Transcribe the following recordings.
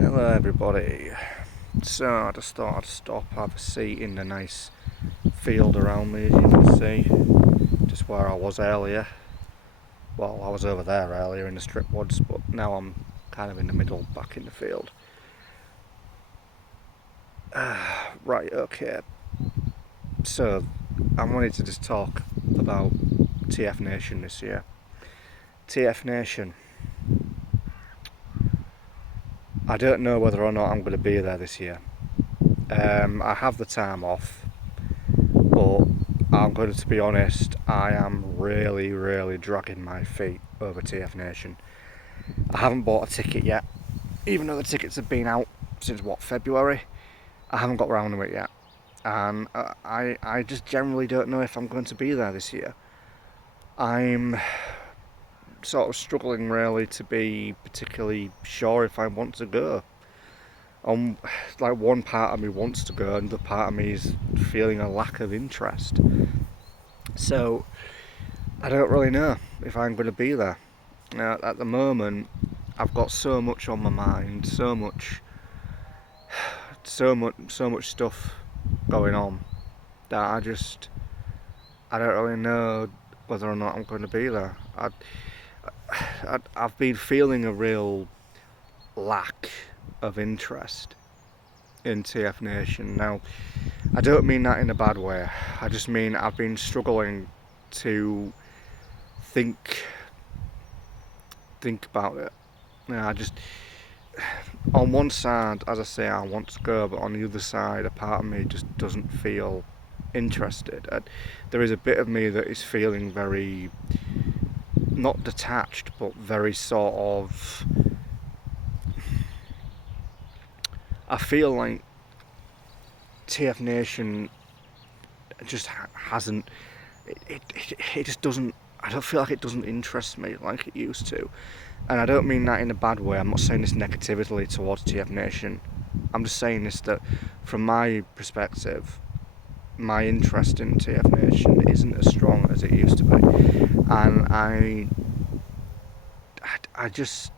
Hello everybody. So I just thought I'd stop, have a seat in the nice field around me, as you can see. Just where I was earlier. Well, I was over there earlier in the strip woods, but now I'm kind of in the middle, back in the field. Right, okay. So I wanted to just talk about TFNation this year. TFNation. I don't know whether or not I'm going to be there this year. I have the time off, but I'm going to be honest, I am really dragging my feet over TFNation. I haven't bought a ticket yet, even though the tickets have been out since February. I haven't got round to it yet, and I just generally don't know if I'm going to be there this year. I'm sort of struggling really to be particularly sure if I want to go. Like one part of me wants to go, and the part of me is feeling a lack of interest. So I don't really know if I'm going to be there. Now, at the moment, I've got so much on my mind, so much stuff going on that I don't really know whether or not I'm going to be there. I've been feeling a real lack of interest in TFNation. Now, I don't mean that in a bad way. I just mean I've been struggling to think about it. I just, on one side, as I say, I want to go, but on the other side, a part of me just doesn't feel interested. There is a bit of me that is feeling very, not detached, but very sort of, I feel like TFNation just hasn't, it just doesn't, I don't feel like it doesn't interest me like it used to. And I don't mean that in a bad way. I'm not saying this negatively towards TFNation. I'm just saying this that from my perspective, my interest in TFNation isn't as strong as it used to be. And I just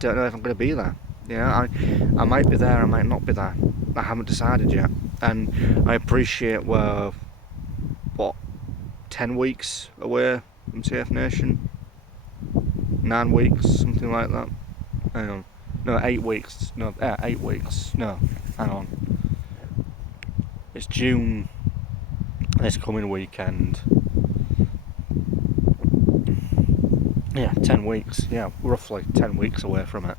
don't know if I'm going to be there. I might be there, I might not be there. I haven't decided yet. And I appreciate we're, 10 weeks away from TFNation? 9 weeks, something like that. Hang on. No, 8 weeks. No, 8 weeks. No, hang on. It's June this coming weekend. Yeah, 10 weeks. Yeah, roughly 10 weeks away from it.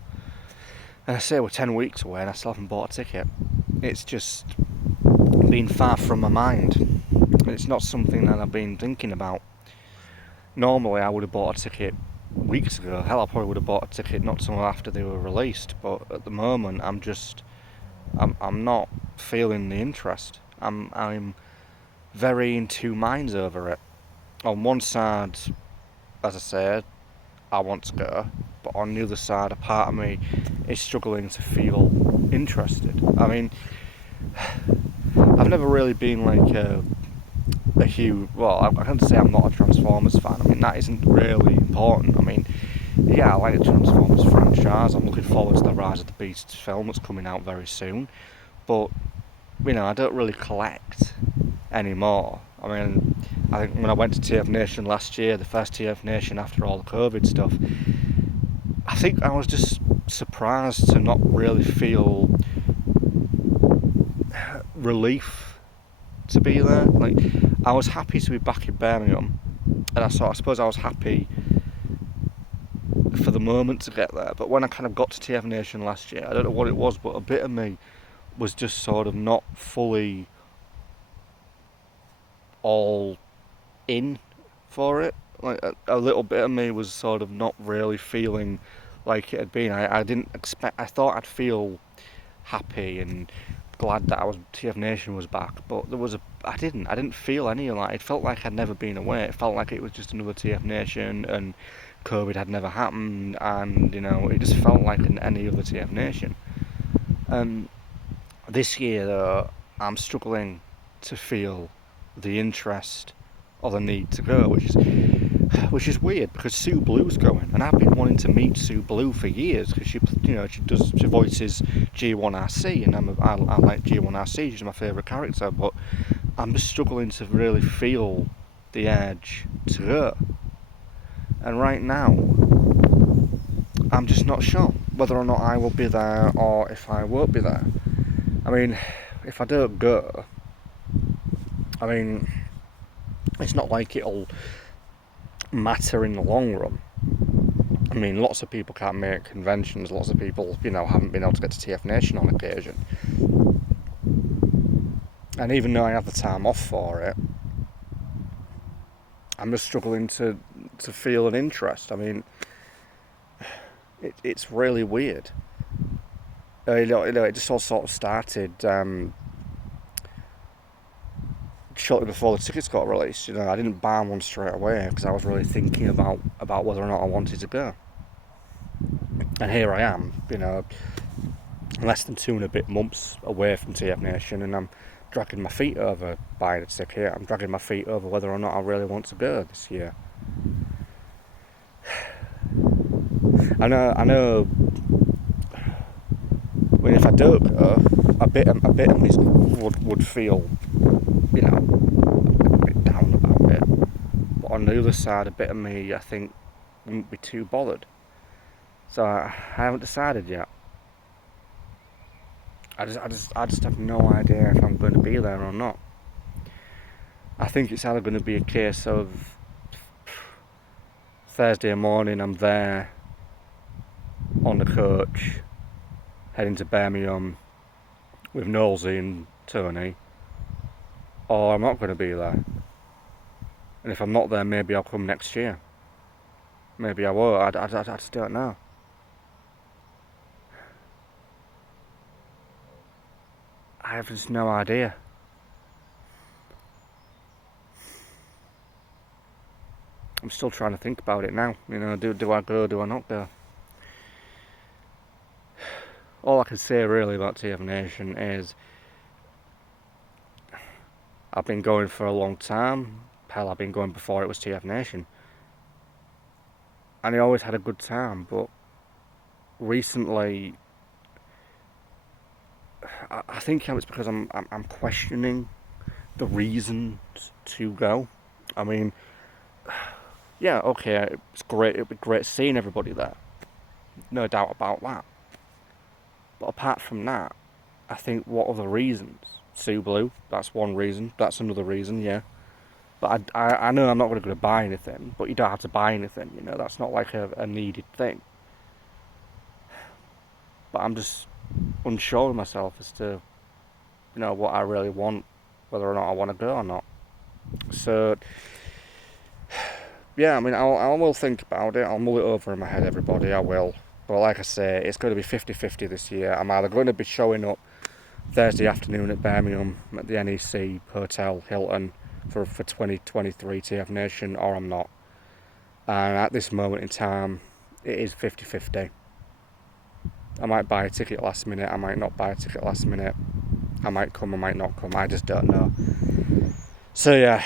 And I say we're 10 weeks away and I still haven't bought a ticket. It's just been far from my mind. It's not something that I've been thinking about. Normally I would have bought a ticket weeks ago. Hell, I probably would have bought a ticket not so long after they were released. But at the moment, I'm not feeling the interest. I'm very in two minds over it. On one side, as I said, I want to go, but on the other side, a part of me is struggling to feel interested. I mean, I've never really been like a huge. Well, I can't say I'm not a Transformers fan. I mean, that isn't really important. I mean, yeah, I like the Transformers franchise. I'm looking forward to the Rise of the Beasts film that's coming out very soon. But, I don't really collect anymore. I mean, I think when I went to TFNation last year, the first TFNation after all the COVID stuff, I think I was just surprised to not really feel relief to be there. Like, I was happy to be back in Birmingham, and I suppose I was happy for the moment to get there. But when I kind of got to TFNation last year, I don't know what it was, but a bit of me was just sort of not fully all in for it. Like a little bit of me was sort of not really feeling like it had been. I didn't expect. I thought I'd feel happy and glad that TFNation was back, but I didn't feel any of that. It felt like I'd never been away. It felt like it was just another TFNation and COVID had never happened, and it just felt like any other TFNation. This year though, I'm struggling to feel the interest or the need to go, which is which is weird because Sue Blue's going, and I've been wanting to meet Sue Blue for years because she voices G1RC, and I like G1RC. She's my favourite character, but I'm just struggling to really feel the urge to go. And right now, I'm just not sure whether or not I will be there or if I won't be there. I mean, if I don't go, I mean, it's not like it'll matter in the long run. I mean, lots of people can't make conventions, lots of people, haven't been able to get to TFNation on occasion. And even though I have the time off for it, I'm just struggling to feel an interest. I mean, it's really weird. It just all sort of started shortly before the tickets got released. I didn't buy one straight away because I was really thinking about whether or not I wanted to go. And here I am, less than 2 and a bit months away from TFNation, and I'm dragging my feet over buying a ticket. I'm dragging my feet over whether or not I really want to go this year. I know. I mean, if I don't go, a bit of me would feel, a bit down about it. But on the other side, a bit of me, I think, wouldn't be too bothered. So I haven't decided yet. I just have no idea if I'm going to be there or not. I think it's either going to be a case of Thursday morning I'm there on the coach heading to Birmingham with Nosey and Tony, or I'm not going to be there. And if I'm not there, maybe I'll come next year. Maybe I won't. I just don't know. I have just no idea. I'm still trying to think about it now. Do I go? Do I not go? All I can say really about TFNation is I've been going for a long time. Hell, I've been going before it was TFNation. And I always had a good time, but recently I think it's because I'm questioning the reasons to go. I mean, yeah, okay, it's great. It'd be great seeing everybody there, no doubt about that. But apart from that, I think what are the reasons? Sue Blue, that's one reason. That's another reason, yeah. But I know I'm not going to buy anything. But you don't have to buy anything. That's not like a needed thing. But I'm just unsure of myself as to what I really want, whether or not I want to go or not. So yeah, I mean, I will think about it. I'll mull it over in my head, everybody. I will. But like I say, it's going to be 50-50 this year. I'm either going to be showing up Thursday afternoon at Birmingham at the NEC Hotel Hilton for 2023 TFNation, or I'm not. And at this moment in time, it is 50-50. I might buy a ticket last minute. I might not buy a ticket last minute. I might come. I might not come. I just don't know. So yeah.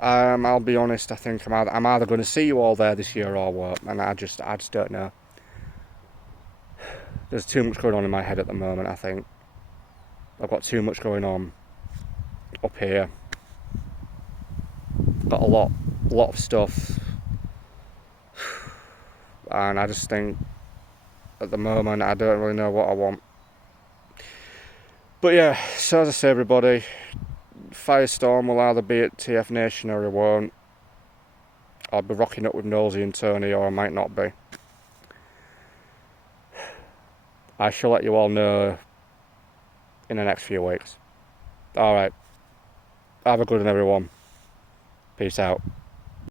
I'll be honest. I think I'm either going to see you all there this year or what, and I just don't know. There's too much going on in my head at the moment. I think I've got too much going on up here. Got a lot of stuff, and I just think at the moment I don't really know what I want. But yeah, so as I say, everybody, Firestorm will either be at TFNation or it won't. I'll be rocking up with Nosey and Tony, or I might not be. I shall let you all know in the next few weeks. Alright. Have a good one, everyone. Peace out.